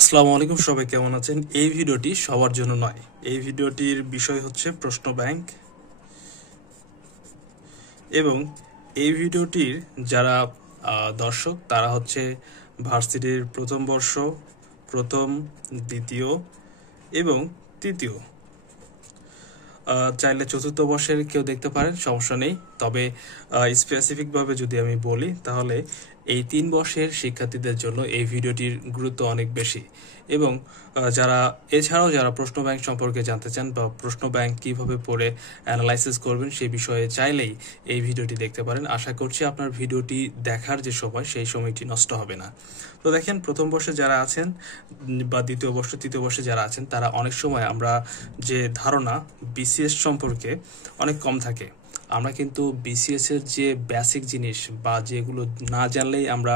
আসসালামু আলাইকুম, সবাই কেমন আছেন? এই ভিডিওটি সবার জন্য নয়। এই ভিডিওটির বিষয় হচ্ছে প্রশ্ন ব্যাংক, এবং এই ভিডিওটির যারা দর্শক তারা হচ্ছে ভার্সিটির প্রথম বর্ষ, প্রথম, দ্বিতীয় এবং তৃতীয়। চাইলে চতুর্থ বর্ষের কেউ দেখতে পারেন, সমস্যা নেই। তবে স্পেসিফিকভাবে যদি আমি বলি তাহলে এই 3 বর্ষের শিক্ষার্থীদের জন্য এই ভিডিওটির গুরুত্ব অনেক বেশি। এবং এছাড়াও যারা প্রশ্ন ব্যাংক সম্পর্কে জানতে চান বা প্রশ্ন ব্যাংক কীভাবে পড়ে অ্যানালাইসিস করবেন সেই বিষয়ে চাইলেই এই ভিডিওটি দেখতে পারেন। আশা করছি আপনার ভিডিওটি দেখার যে সময় সেই সময়টি নষ্ট হবে না। তো দেখেন, প্রথম বর্ষে যারা আছেন বা দ্বিতীয় বর্ষ, তৃতীয় বর্ষে যারা আছেন তারা অনেক সময় আমরা যে ধারণা বিসিএস সম্পর্কে অনেক কম থাকে। আমরা কিন্তু বিসিএস এর যে বেসিক জিনিস বা যেগুলো না জানলেই আমরা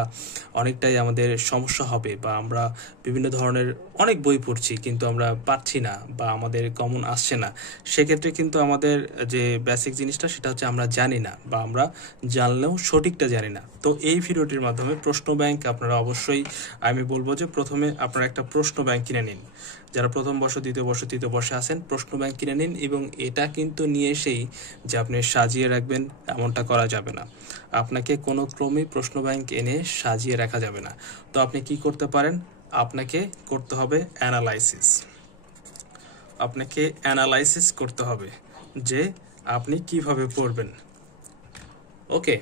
অনেকটাই আমাদের সমস্যা হবে, বা আমরা বিভিন্ন ধরনের অনেক বই পড়ছি কিন্তু আমরা পাচ্ছি না বা আমাদের কমন আসছে না, সেক্ষেত্রে কিন্তু আমাদের যে বেসিক জিনিসটা সেটা হচ্ছে আমরা জানি না, বা আমরা জানলেও সঠিকটা জানি না। তো এই ভিডিওটির মাধ্যমে প্রশ্ন ব্যাংক আপনারা অবশ্যই, আমি বলবো যে প্রথমে আপনারা একটা প্রশ্ন ব্যাংক কিনে নিন। যারা প্রথম বর্ষ, দ্বিতীয় বর্ষ, তৃতীয় বর্ষে আছেন প্রশ্ন ব্যাংক কিনে নিন, এবং এটা কিন্তু নিয়ে এসেই যে আপনি সাজিয়ে রাখবেন এমনটা করা যাবে না। আপনাকে কোনো ক্রমেই প্রশ্ন ব্যাংক এনে সাজিয়ে রাখা যাবে না। তো আপনি কি করতে পারেন? আপনাকে করতে হবে অ্যানালাইসিস। আপনাকে অ্যানালাইসিস করতে হবে যে আপনি কিভাবে পড়বেন। ওকে,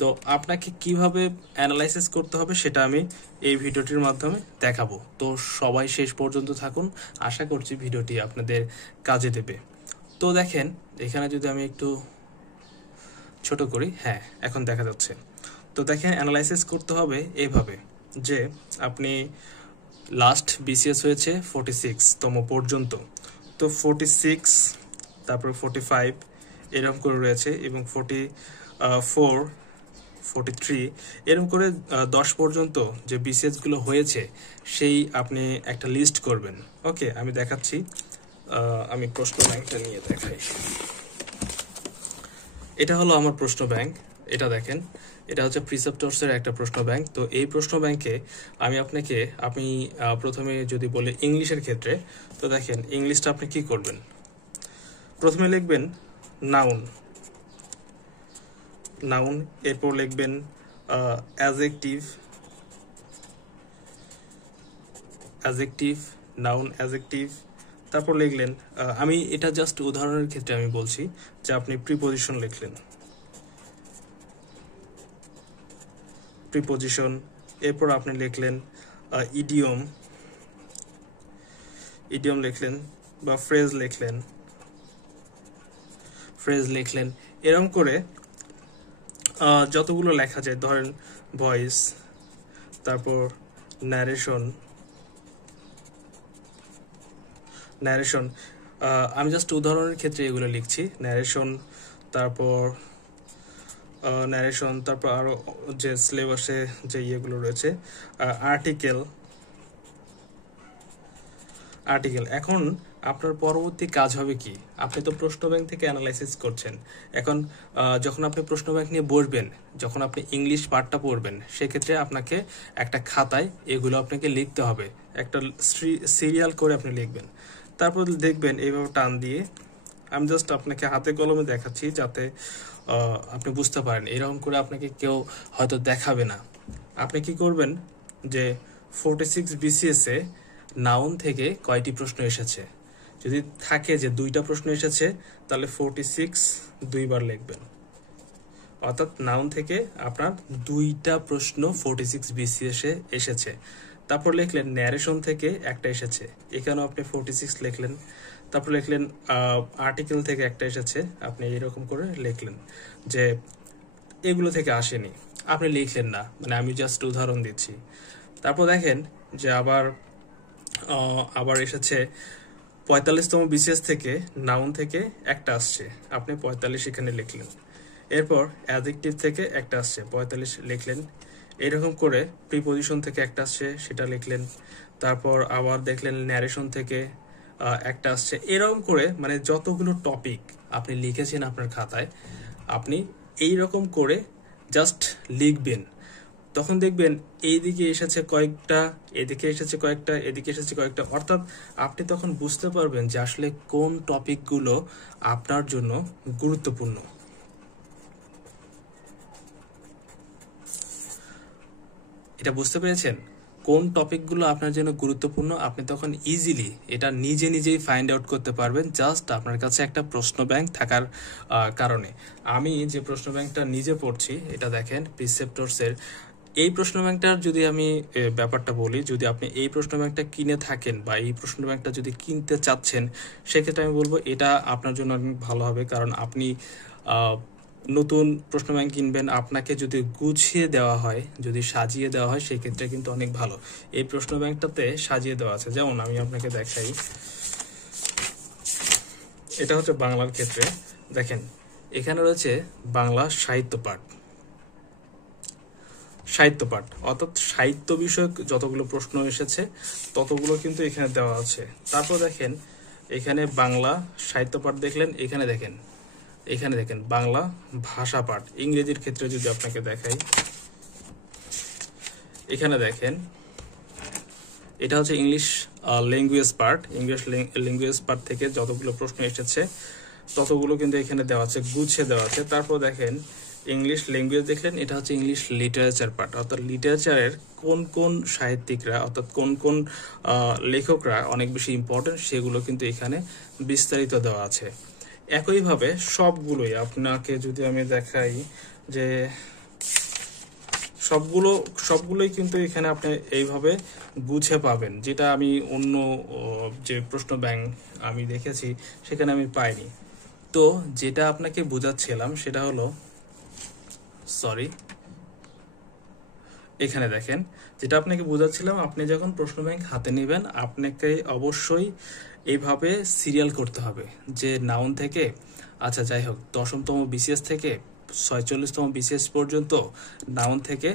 তো আপনাকে কিভাবে অ্যানালাইসিস করতে হবে সেটা আমি এই ভিডিওটির মাধ্যমে দেখাবো। তো সবাই শেষ পর্যন্ত থাকুন, আশা করছি ভিডিওটি আপনাদের কাজে দেবে। তো দেখেন, এখানে যদি আমি একটু ছোট করি, হ্যাঁ এখন দেখা যাচ্ছে। তো দেখেন, অ্যানালাইসিস করতে হবে এইভাবে যে আপনি লাস্ট বিসিএস হয়েছে 46তম পর্যন্ত, তো 46, তারপরে 45 এরকম করে রয়েছে, এবং 44, 43 এরকম করে 10 পর্যন্ত যে বিসিএসগুলো হয়েছে সেই আপনি একটা লিস্ট করবেন। ওকে, আমি দেখাচ্ছি। আমি প্রশ্ন ব্যাংকটা নিয়ে দেখাই। এটা হলো আমার প্রশ্ন ব্যাংক। এটা দেখেন, এটা হচ্ছে প্রিসেপ্টরসের একটা প্রশ্ন ব্যাংক। তো এই প্রশ্ন ব্যাংকে আমি প্রথমে যদি বলি ইংলিশের ক্ষেত্রে, তো দেখেন ইংলিশটা আপনি কি করবেন? প্রথমে লিখবেন নাউন, নাউন, এরপর লিখবেন অ্যাজেক্টিভ, অ্যাজেক্টিভ, নাউন, অ্যাজেক্টিভ। তারপর লিখলেন, আমি এটা জাস্ট উদাহরণের ক্ষেত্রে আমি বলছি যে আপনি প্রিপোজিশন লিখলেন, প্রিপোজিশন। এরপর আপনি লিখলেন ইডিয়ম, ইডিয়ম লিখলেন, বা ফ্রেজ লিখলেন, ফ্রেজ লিখলেন। এরকম করে যতগুলো লেখা যায়, ধরেন ভয়েস, তারপর ন্যারেশন, ন্যারেশন, আমি জাস্ট উদাহরণের ক্ষেত্রে এগুলো লিখছি। ন্যারেশন, তারপর ন্যারেশন, তারপর আরও যে সিলেবাসে যে ইয়েগুলো রয়েছে, আর্টিকেল, আর্টিকেল। এখন আপনার পরবর্তী কাজ হবে কি? আপনি তো প্রশ্ন ব্যাংক থেকে অ্যানালাইসিস করছেন। এখন যখন আপনি প্রশ্ন ব্যাংক নিয়ে বসবেন, যখন আপনি ইংলিশ পার্টটা পড়বেন, সেক্ষেত্রে আপনাকে একটা খাতায় এগুলো আপনাকে লিখতে হবে, একটা সিরিয়াল করে আপনি লিখবেন। তারপর দেখবেন এইভাবে টান দিয়ে, আমি জাস্ট আপনাকে হাতে কলমে দেখাচ্ছি যাতে আপনি বুঝতে পারেন। এরকম করে আপনাকে কেউ হয়তো দেখাবে না। আপনি কি করবেন যে 46 বিসিএসে নাউন থেকে কয়টি প্রশ্ন এসেছে, যদি থাকে যে 2টা প্রশ্ন এসেছে তাহলে 46 2বার লিখবেন। অর্থাৎ নাউন থেকে আপনার 2টা প্রশ্ন 46 বিসিএসে এসেছে। তারপর লিখলেন ন্যারেশন থেকে একটা এসেছে, এখানেও আপনি 46 লিখলেন। তারপর লিখলেন আর্টিকেল থেকে একটা এসেছে, আপনি এরকম করে লিখলেন যে এগুলো থেকে আসেনি, আপনি লিখলেন না, মানে আমি জাস্ট উদাহরণ দিচ্ছি। তারপর দেখেন যে আবার এসেছে 45তম বিসিএস থেকে নাউন থেকে একটা আসছে, আপনি 45 এখানে লিখলেন। এরপর অ্যাডজেক্টিভ থেকে একটা আসছে, 45 লিখলেন। এরকম করে প্রিপোজিশন থেকে একটা আসছে, সেটা লিখলেন। তারপর আবার দেখলেন ন্যারেশন থেকে একটা আসছে। এরকম করে মানে যতগুলো টপিক আপনি লিখেছেন আপনার খাতায়, আপনি এই রকম করে জাস্ট লিখবেন। তখন দেখবেন এইদিকে এসেছে কয়েকটা, এদিকে এসেছে কয়েকটা, এদিকে এসেছে কয়েকটা, অর্থাৎ আপনি তখন বুঝতে পারবেন যে আসলে কোন টপিকগুলো আপনার জন্য গুরুত্বপূর্ণ। এটা বুঝতে পেরেছেন? কোন টপিকগুলো আপনার জন্য গুরুত্বপূর্ণ আপনি তখন ইজিলি এটা নিজেই ফাইন্ড আউট করতে পারবেন, জাস্ট আপনার কাছে একটা প্রশ্ন ব্যাংক থাকার কারণে। আমি যে প্রশ্ন ব্যাংকটা নিজে পড়ছি, এটা দেখেন প্রিসেপ্টরসের। এই প্রশ্ন ব্যাংকটার যদি আমি ব্যাপারটা বলি, যদি আপনি এই প্রশ্ন ব্যাংকটা কিনে থাকেন বা এই প্রশ্ন ব্যাংকটা যদি কিনতে চাচ্ছেন, সেক্ষেত্রে আমি বলবো এটা আপনার জন্য অনেক ভালো হবে। কারণ আপনি নতুন প্রশ্ন ব্যাংক কিনবেন, আপনাকে যদি গুছিয়ে দেওয়া হয়, যদি সাজিয়ে দেওয়া হয়, সেক্ষেত্রে কিন্তু অনেক ভালো। এই প্রশ্ন ব্যাংকটাতে সাজিয়ে দেওয়া আছে, যেমন আমি আপনাকে দেখাই। এটা হচ্ছে বাংলার ক্ষেত্রে, দেখেন এখানে রয়েছে বাংলা সাহিত্য পাঠ, অর্থাৎ সাহিত্য বিষয়ক যতগুলো প্রশ্ন এসেছে ততগুলো কিন্তু এখানে দেওয়া আছে। তারপর দেখেন এখানে বাংলা সাহিত্য পাঠ দেখলেন, এখানে দেখেন বাংলা ভাষা পাঠ। ইংরেজির ক্ষেত্রে যদি আপনাকে দেখাই, এখানে দেখেন এটা হচ্ছে English language part. English language part থেকে যতগুলো প্রশ্ন এসেছে ততগুলো কিন্তু এখানে দেওয়া আছে, গুছিয়ে দেওয়া আছে। তারপর দেখেন ইংলিশ ল্যাঙ্গুয়েজ দেখলেন, এটা হচ্ছে ইংলিশ লিটারেচার পার্ট, অর্থাৎ লিটারেচারের কোন সাহিত্যিকরা, অর্থাৎ কোন লেখকরা অনেক বেশি ইম্পর্টেন্ট, সেগুলো কিন্তু এখানে বিস্তারিত দেওয়া আছে। একইভাবে সবগুলোই আপনাকে যদি আমি দেখাই যে সবগুলোই কিন্তু এখানে আপনি এইভাবে বুঝে পাবেন, যেটা আমি অন্য যে প্রশ্ন ব্যাংক আমি দেখেছি সেখানে আমি পাইনি। তো যেটা আপনাকে বোঝাচ্ছিলাম সেটা হলো, এখানে দেখেন যেটা আপনাকে বোঝাচ্ছিলাম, আপনি যখন প্রশ্ন ব্যাংক হাতে নেবেন আপনাকে অবশ্যই এইভাবে সিরিয়াল করতে হবে, যে নাউন থেকে, আচ্ছা যাই হোক 10তম বিসিএস থেকে 46তম বিসিএস পর্যন্ত নাউন থেকে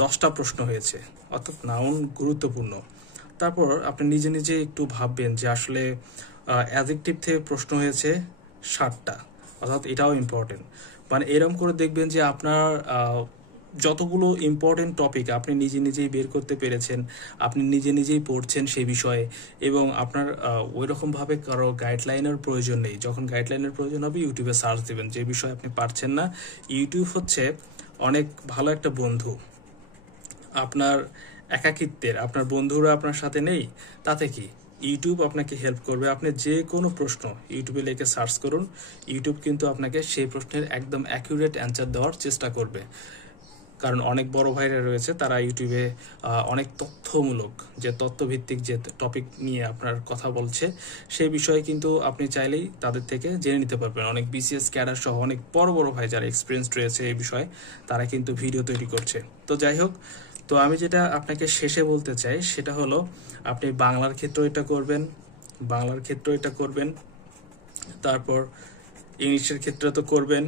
10টা প্রশ্ন হয়েছে, অর্থাৎ নাউন গুরুত্বপূর্ণ। তারপর আপনি নিজে একটু ভাববেন যে আসলে অ্যাডজেক্টিভ থেকে প্রশ্ন হয়েছে 60টা, অর্থাৎ এটাও ইম্পর্টেন্ট। মানে এরকম করে দেখবেন যে আপনার যতগুলো ইম্পর্টেন্ট টপিক আপনি নিজেই বের করতে পেরেছেন, আপনি নিজেই পড়ছেন সেই বিষয়ে, এবং আপনার ওই রকমভাবে কারো গাইডলাইনের প্রয়োজন নেই। যখন গাইডলাইনের প্রয়োজন হবে ইউটিউবে সার্চ দেবেন, যে বিষয়ে আপনি পারছেন না। ইউটিউব হচ্ছে অনেক ভালো একটা বন্ধু। আপনার একাকিত্বের, আপনার বন্ধুরা আপনার সাথে নেই, তাতে কি ইউটিউব আপনাকে হেল্প করবে। আপনি যে কোনো প্রশ্ন ইউটিউবে লিখে সার্চ করুন, ইউটিউব কিন্তু আপনাকে সেই প্রশ্নের একদম অ্যাকুরেট অ্যান্সার দেওয়ার চেষ্টা করবে। কারণ অনেক বড় ভাইরা রয়েছে, তারা ইউটিউবে অনেক তথ্যমূলক, যে তথ্যভিত্তিক যে টপিক নিয়ে আপনার কথা বলছে, সেই বিষয়ে কিন্তু আপনি চাইলেই তাদের থেকে জেনে নিতে পারবেন। অনেক বিসিএস ক্যাডার সহ অনেক বড় ভাই যারা এক্সপিরিয়েন্স রয়েছে এই বিষয়ে, তারা কিন্তু ভিডিও তৈরি করছে। তো যাই হোক, তো আমি যেটা আপনাকে শেষে বলতে চাই সেটা হলো, আপনি বাংলার ক্ষেত্রেও এটা করবেন, তারপর ইংলিশের ক্ষেত্রে তো করবেন,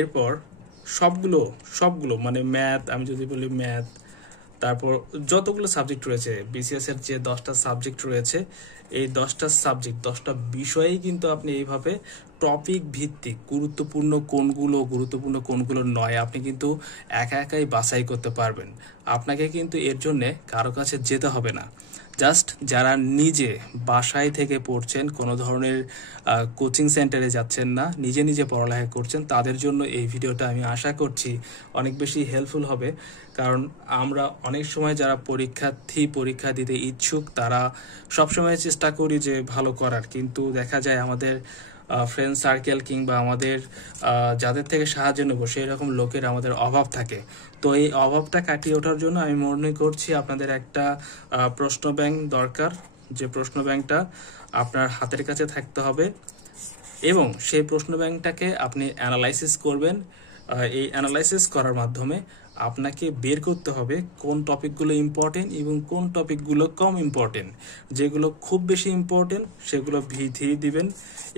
এরপর সবগুলো মানে ম্যাথ, আমি যদি বলি ম্যাথ, তারপর যতগুলো সাবজেক্ট রয়েছে বিসিএস এর যে 10টা সাবজেক্ট রয়েছে, এই 10টা সাবজেক্ট 10টা বিষয়েই কিন্তু আপনি এইভাবে টপিক ভিত্তিক গুরুত্বপূর্ণ কোনগুলো নয়, আপনি কিন্তু একাই বাছাই করতে পারবেন। আপনাকে কিন্তু এর জন্য কারো কাছে যেতে হবে না। জাস্ট যারা নিজে বাসায় থেকে পড়ছেন, কোনো ধরনের কোচিং সেন্টারে যাচ্ছেন না, নিজে পড়ালেখা করছেন, তাদের জন্য এই ভিডিওটা আমি আশা করছি অনেক বেশি হেল্পফুল হবে। কারণ আমরা অনেক সময় যারা পরীক্ষা দিতে ইচ্ছুক, তারা সবসময় চেষ্টা করি যে ভালো করার, কিন্তু দেখা যায় আমাদের ফ্রেন্ড সার্কেল কিংবা আমাদের যাদের থেকে সাহায্য নেব সেই রকম লোকের আমাদের অভাব থাকে। তো এই অভাবটা কাটিয়ে ওঠার জন্য আমি মনে করছি আপনাদের একটা প্রশ্ন ব্যাংক দরকার, যে প্রশ্ন ব্যাংকটা আপনার হাতের কাছে থাকতে হবে, এবং সেই প্রশ্ন ব্যাংকটাকে আপনি অ্যানালাইসিস করবেন। এই অ্যানালাইসিস করার মাধ্যমে আপনাকে বের করতে হবে কোন টপিকগুলো ইম্পর্টেন্ট এবং কোন টপিকগুলো কম ইম্পর্টেন্ট। যেগুলো খুব বেশি ইম্পর্টেন্ট সেগুলো V3 দিবেন,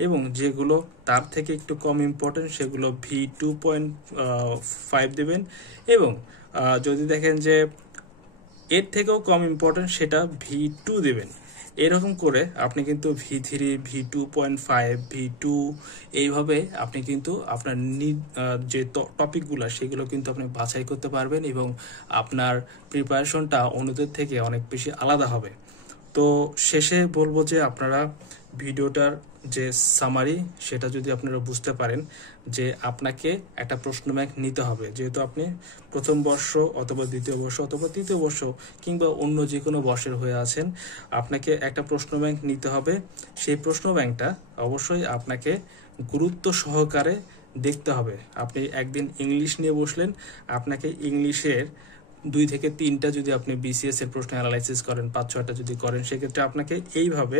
এবং যেগুলো তার থেকে একটু কম ইম্পর্টেন্ট সেগুলো V2.5 দেবেন। এবং যদি দেখেন যে এর থেকেও কম ইম্পর্টেন্ট সেটা V2 দেবেন। এরকম করে আপনি কিন্তু V3, V2.5, V2 এইভাবে আপনি কিন্তু আপনার যে টপিকগুলো সেগুলো কিন্তু আপনি বাছাই করতে পারবেন এবং আপনার প্রিপারেশনটা অন্যদের থেকে অনেক বেশি আলাদা হবে। তো শেষে বলবো যে আপনারা ভিডিওটার যে সামারি সেটা যদি আপনারা বুঝতে পারেন যে আপনাকে একটা প্রশ্ন ব্যাংক নিতে হবে, যেহেতু আপনি প্রথম বর্ষ অথবা দ্বিতীয় বর্ষ অথবা তৃতীয় বর্ষ কিংবা অন্য যে কোনো বর্ষের হয়ে আছেন, আপনাকে একটা প্রশ্ন ব্যাংক নিতে হবে। সেই প্রশ্ন ব্যাংকটা অবশ্যই আপনাকে গুরুত্ব সহকারে দেখতে হবে। আপনি একদিন ইংলিশ নিয়ে বসলেন, আপনাকে ইংলিশের 2 থেকে 3টা যদি আপনি বিসিএস এর প্রশ্ন অ্যানালাইসিস করেন, 5-6টা যদি করেন, সেক্ষেত্রে আপনাকে এইভাবে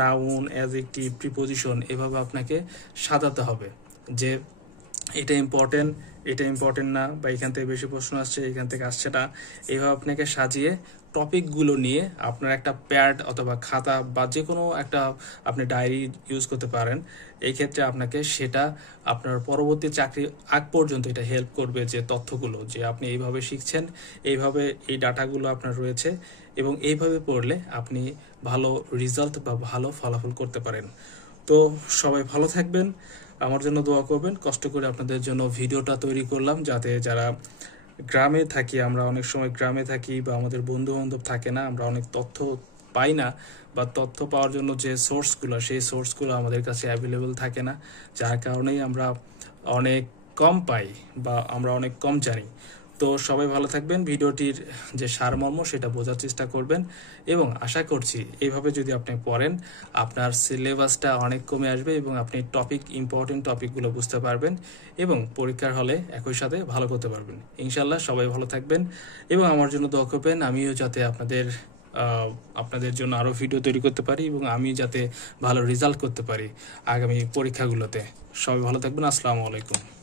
নাউন, অ্যাডজেক্টিভ, প্রিপোজিশন এভাবে আপনাকে সাজাতে হবে যে এটা ইম্পর্টেন্ট না, বা এখান থেকে বেশি প্রশ্ন আসছে, এখান থেকে আসছে না। এইভাবে আপনাকে সাজিয়ে টপিকগুলো নিয়ে আপনার একটা প্যাড অথবা খাতা বা যে কোনো একটা আপনি ডায়েরি ইউজ করতে পারেন। এই ক্ষেত্রে আপনাকে সেটা আপনার পরবর্তী চাকরি আগ পর্যন্ত এটা হেল্প করবে, যে তথ্যগুলো যে আপনি এইভাবে শিখছেন, এইভাবে এই ডাটাগুলো আপনার রয়েছে এবং এইভাবে পড়লে আপনি ভালো রেজাল্ট বা ভালো ফলাফল করতে পারেন। তো সবাই ভালো থাকবেন, আমার জন্য দোয়া করবেন। কষ্ট করে আপনাদের জন্য ভিডিওটা তৈরি করলাম, যাতে যারা গ্রামে থাকি, আমরা অনেক সময় গ্রামে থাকি বা আমাদের বন্ধু বান্ধব থাকে না, আমরা অনেক তথ্য পাই না, বা তথ্য পাওয়ার জন্য যে সোর্সগুলো সেই সোর্সগুলো আমাদের কাছে অ্যাভেলেবল থাকে না, যার কারণেই আমরা অনেক কম পাই বা আমরা অনেক কম জানি। তো সবাই ভালো থাকবেন, ভিডিওটির যে সারমর্ম সেটা বোঝার চেষ্টা করবেন এবং আশা করছি এইভাবে যদি আপনি পড়েন আপনার সিলেবাসটা অনেক কমে আসবে এবং আপনি ইম্পর্টেন্ট টপিকগুলো বুঝতে পারবেন এবং পরীক্ষার হলে একই সাথে ভালো করতে পারবেন। ইনশাল্লাহ সবাই ভালো থাকবেন এবং আমার জন্য দোয়া করবেন, আমিও যাতে আপনাদের জন্য আরও ভিডিও তৈরি করতে পারি এবং আমি যাতে ভালো রেজাল্ট করতে পারি আগামী পরীক্ষাগুলোতে। সবাই ভালো থাকবেন। আসসালামু আলাইকুম।